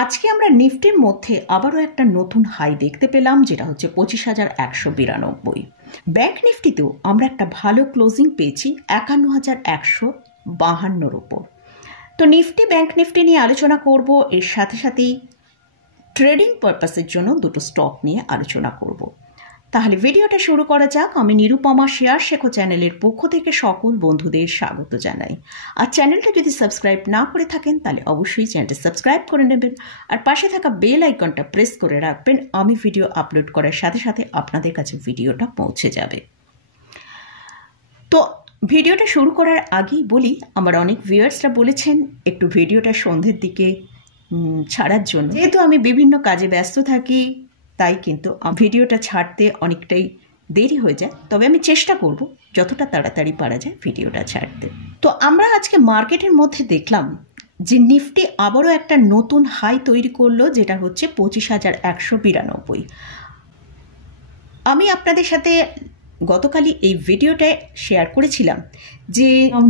আজকে আমরা নিফটির মধ্যে আবারও একটা নতুন হাই দেখতে পেলাম, যেটা হচ্ছে 25,192। ব্যাংক নিফটিতেও আমরা একটা ভালো ক্লোজিং পেয়েছি 51,152 উপর। তো নিফটি ব্যাংক নিফটি নিয়ে আলোচনা করব, এর সাথে সাথেই ট্রেডিং পারপাসের জন্য দুটো স্টক নিয়ে আলোচনা করব। তাহলে ভিডিওটা শুরু করা যাক। আমি নিরুপমা শেয়ার শেখো চ্যানেলের পক্ষ থেকে সকল বন্ধুদের স্বাগত জানাই। আর চ্যানেলটা যদি সাবস্ক্রাইব না করে থাকেন তাহলে অবশ্যই চ্যানেলটা সাবস্ক্রাইব করে নেবেন, আর পাশে থাকা বেল আইকনটা প্রেস করে রাখবেন। আমি ভিডিও আপলোড করার সাথে সাথে আপনাদের কাছে ভিডিওটা পৌঁছে যাবে। তো ভিডিওটা শুরু করার আগেই বলি, আমার অনেক ভিউয়ার্সরা বলেছেন একটু ভিডিওটা সন্ধ্যের দিকে ছাড়ার জন্য। যেহেতু আমি বিভিন্ন কাজে ব্যস্ত থাকি, তাই কিন্তু ভিডিওটা ছাড়তে অনেকটাই দেরি হয়ে যায়, তবে আমি চেষ্টা করব যতটা তাড়াতাড়ি পারা যায় ভিডিওটা ছাড়তে। তো আমরা আজকে মার্কেটের মধ্যে দেখলাম যে নিফটি আবারও একটা নতুন হাই তৈরি করলো, যেটা হচ্ছে 25,192। আমি আপনাদের সাথে গতকালই এই ভিডিওটায় শেয়ার করেছিলাম যে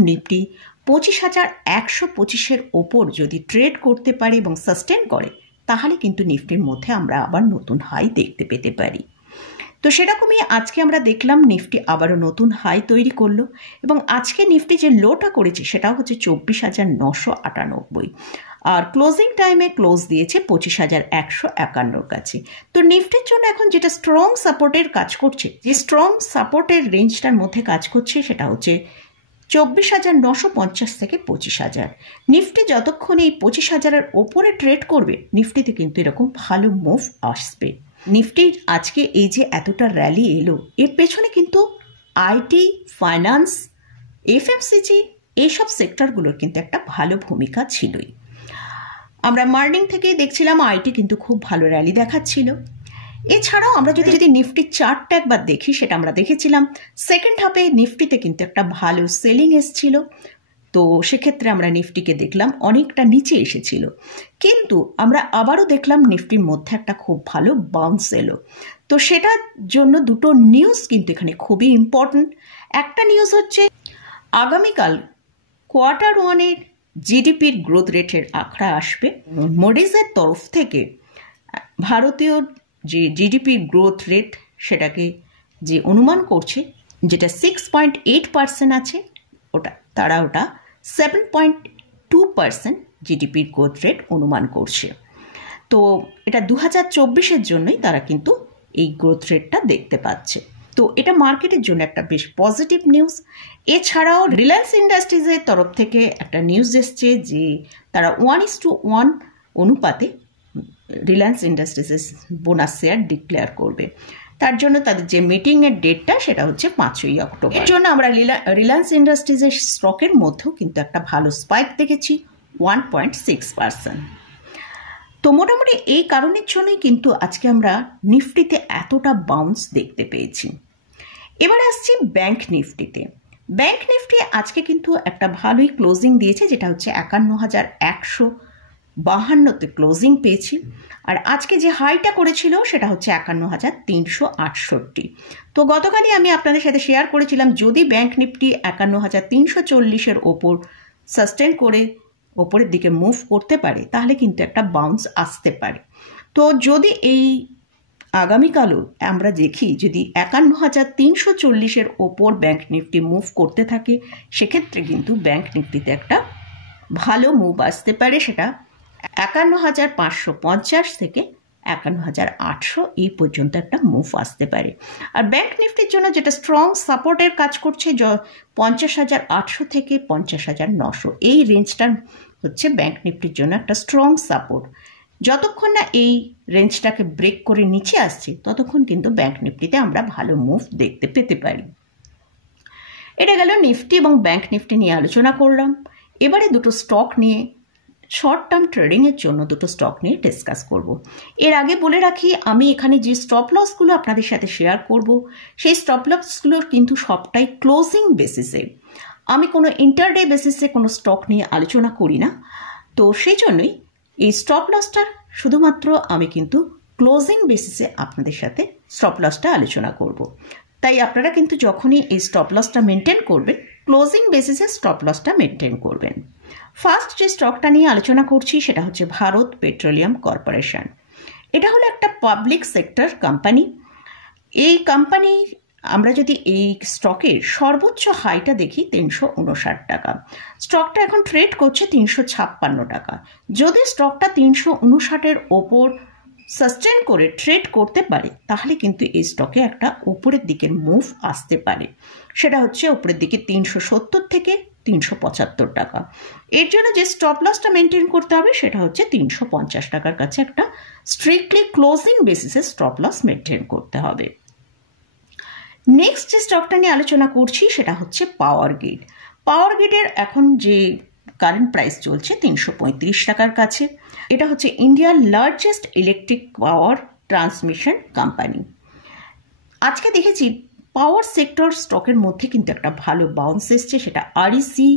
নিফটি 25,125-এর ওপর যদি ট্রেড করতে পারে এবং সাস্টেন করে, তাহলে কিন্তু নিফটির মধ্যে আমরা আবার নতুন হাই দেখতে পেতে পারি। তো সেরকমই আজকে আমরা দেখলাম নিফটি আবারও নতুন হাই তৈরি করলো, এবং আজকে নিফটি যে লোটা করেছে সেটা হচ্ছে 24,998, আর ক্লোজিং টাইমে ক্লোজ দিয়েছে 25,151 কাছে। তো নিফটির জন্য এখন যেটা স্ট্রং সাপোর্টের কাজ করছে, যে স্ট্রং সাপোর্টের রেঞ্জটার মধ্যে কাজ করছে, সেটা হচ্ছে 24,950 থেকে 25,000। নিফটি যতক্ষণ এই 25,000-এর ওপরে ট্রেড করবে, নিফটিতে কিন্তু এরকম ভালো মুভ আসবে। নিফটির আজকে এই যে এতটা র্যালি এলো, এর পেছনে কিন্তু আইটি, ফাইন্যান্স, এফএমসিজি এইসব সেক্টরগুলোর কিন্তু একটা ভালো ভূমিকা ছিলই। আমরা মর্নিং থেকেই দেখছিলাম আইটি কিন্তু খুব ভালো র্যালি দেখাচ্ছিল। এছাড়াও আমরা যদি নিফটির চার্টটা একবার দেখি, সেটা আমরা দেখেছিলাম সেকেন্ড হাফে নিফটিতে কিন্তু একটা ভালো সেলিং এসছিল। তো সেক্ষেত্রে আমরা নিফটিকে দেখলাম অনেকটা নিচে এসেছিল, কিন্তু আমরা আবারও দেখলাম নিফটির মধ্যে একটা খুব ভালো বাউন্স এলো। তো সেটার জন্য দুটো নিউজ কিন্তু এখানে খুবই ইম্পর্টেন্ট। একটা নিউজ হচ্ছে আগামীকাল কোয়ার্টার ওয়ানের জিডিপির গ্রোথ রেটের আঁকড়া আসবে। মোডিজের তরফ থেকে ভারতীয় যে জিডিপির গ্রোথ রেট, সেটাকে যে অনুমান করছে, যেটা 6.8% আছে, তারা ওটা 7.2% জিডিপির গ্রোথ রেট অনুমান করছে। তো এটা 2024-এর জন্যই তারা কিন্তু এই গ্রোথ রেটটা দেখতে পাচ্ছে। তো এটা মার্কেটের জন্য একটা বেশ পজিটিভ নিউজ। এছাড়াও রিলায়েন্স ইন্ডাস্ট্রিজের তরফ থেকে একটা নিউজ এসছে যে তারা 1:1 অনুপাতে রিলায়েন্স ইন্ডাস্ট্রিজের বোনাস শেয়ার ডিক্লেয়ার করবে। তার জন্য তাদের যে মিটিংয়ের ডেটটা, সেটা হচ্ছে 5ই অক্টোবর। এর জন্য আমরা রিলায়েন্স ইন্ডাস্ট্রিজের স্টকের মধ্যেও কিন্তু একটা ভালো স্পাইক দেখেছি, 1.6%। তো মোটামুটি এই কারণের জন্যই কিন্তু আজকে আমরা নিফটিতে এতটা বাউন্স দেখতে পেয়েছি। এবার আসছি ব্যাংক নিফটিতে। ব্যাংক নিফটি আজকে কিন্তু একটা ভালোই ক্লোজিং দিয়েছে, যেটা হচ্ছে 51,152-তে ক্লোজিং পেয়েছি। আর আজকে যে হাইটা করেছিল সেটা হচ্ছে 51,368। তো গতকালই আমি আপনাদের সাথে শেয়ার করেছিলাম, যদি ব্যাংক নিফটি 51,340-এর ওপর সাস্টেন করে ওপরের দিকে মুভ করতে পারে, তাহলে কিন্তু একটা বাউন্স আসতে পারে। তো যদি এই আগামীকালও আমরা দেখি যদি 51,340-এর ওপর ব্যাংক নিফটি মুভ করতে থাকে, সেক্ষেত্রে কিন্তু ব্যাংক নিফটিতে একটা ভালো মুভ আসতে পারে। সেটা 51,550 থেকে 51,800 এই পর্যন্ত একটা মুভ আসতে পারে। আর ব্যাংক নিফটির জন্য যেটা স্ট্রং সাপোর্টের কাজ করছে, 50,800 থেকে 50,900 এই রেঞ্জটার হচ্ছে ব্যাংক নিফটির জন্য একটা স্ট্রং সাপোর্ট। যতক্ষণ না এই রেঞ্জটাকে ব্রেক করে নিচে আসছে, ততক্ষণ কিন্তু ব্যাংক নিফটিতে আমরা ভালো মুভ দেখতে পেতে পারি। এটা গেল নিফটি এবং ব্যাংক নিফটি নিয়ে আলোচনা করলাম। এবারে দুটো স্টক নিয়ে, শর্ট টার্ম ট্রেডিংয়ের জন্য দুটো স্টক নিয়ে ডিসকাস করব। এর আগে বলে রাখি, আমি এখানে যে স্টপ লসগুলো আপনাদের সাথে শেয়ার করব, সেই স্টপ লসগুলোর কিন্তু সবটাই ক্লোজিং বেসিসে। আমি কোনো ইন্টারডে বেসিসে কোনো স্টক নিয়ে আলোচনা করি না। তো সেই জন্যই এই স্টপ লসটা শুধুমাত্র আমি কিন্তু ক্লোজিং বেসিসে আপনাদের সাথে স্টপ লসটা আলোচনা করব। তাই আপনারা কিন্তু যখনই এই স্টপ লসটা মেনটেন করবেন, ক্লোজিং বেসিসে স্টপ লসটা মেনটেন করবেন। ফার্স্ট যে স্টকটা নিয়ে আলোচনা করছি সেটা হচ্ছে ভারত পেট্রোলিয়াম কর্পোরেশন। এটা হলো একটা পাবলিক সেক্টর কোম্পানি। এই কোম্পানি আমরা যদি এই স্টকের সর্বোচ্চ হাইটা দেখি 359 টাকা, স্টকটা এখন ট্রেড করছে 356 টাকা। যদি স্টকটা 359-এর ওপর সাস্টেন করে ট্রেড করতে পারে তাহলে কিন্তু এই স্টকে একটা উপরের দিকের মুভ আসতে পারে। সেটা হচ্ছে উপরের দিকে 370 থেকে 375 টাকা। এর জন্য যে স্টপ লসটা মেনটেন করতে হবে সেটা হচ্ছে 350 টাকার কাছে একটা স্ট্রিক্টলি ক্লোজিং বেসিসে স্টপ লস মেনটেন করতে হবে। নেক্সট যে স্টকটা নিয়ে আলোচনা করছি সেটা হচ্ছে পাওয়ার গ্রিড। পাওয়ার গ্রিডের এখন যে কারেন্ট প্রাইস চলছে 335 টাকার কাছে। এটা হচ্ছে ইন্ডিয়ার largest electric power transmission company. আজকে দেখেছি পাওয়ার সেক্টর স্টকের মধ্যে কিন্তু একটা ভালো বাউন্স এসছে, সেটা আরইসি,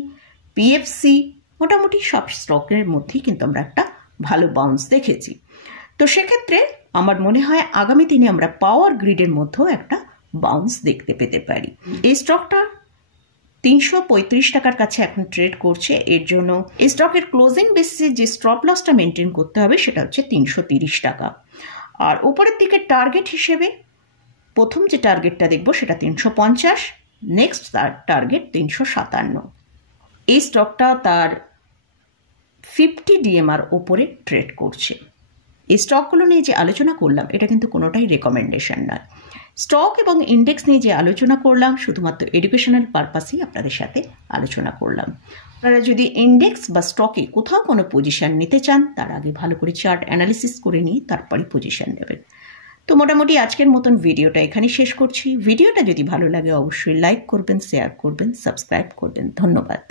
পিএফসি, মোটামুটি সব স্টকের মধ্যেই কিন্তু আমরা একটা ভালো বাউন্স দেখেছি। তো সেক্ষেত্রে আমার মনে হয় আগামী দিনে আমরা পাওয়ার গ্রিডের মধ্যেও একটা বাউন্স দেখতে পেতে পারি। এই স্টকটা 335 টাকার কাছে এখন ট্রেড করছে। এর জন্য এই স্টকের ক্লোজিং বেসিসে যে স্টপ লসটা মেনটেন করতে হবে সেটা হচ্ছে 330 টাকা। আর উপরের দিকে টার্গেট হিসেবে প্রথম যে টার্গেটটা দেখব সেটা 350, নেক্সট তার টার্গেট 357। এই স্টকটা তার 50 ডিএমআর ওপরে ট্রেড করছে। এই স্টকগুলো নিয়ে যে আলোচনা করলাম এটা কিন্তু কোনোটাই রেকমেন্ডেশন নয়। স্টক এবং ইন্ডেক্স নিয়ে যে আলোচনা করলাম শুধুমাত্র এডুকেশনাল পারপাসেই আপনাদের সাথে আলোচনা করলাম। আপনারা যদি ইন্ডেক্স বা স্টকে কোথাও কোনো পজিশন নিতে চান তার আগে ভালো করে চার্ট অ্যানালিসিস করে নিয়ে তারপরে পজিশন নেবেন। তো মোটামুটি আজকের মতন ভিডিওটা এখানে শেষ করছি। ভিডিওটা যদি ভালো লাগে অবশ্যই লাইক করবেন, শেয়ার করবেন, সাবস্ক্রাইব করবেন। ধন্যবাদ।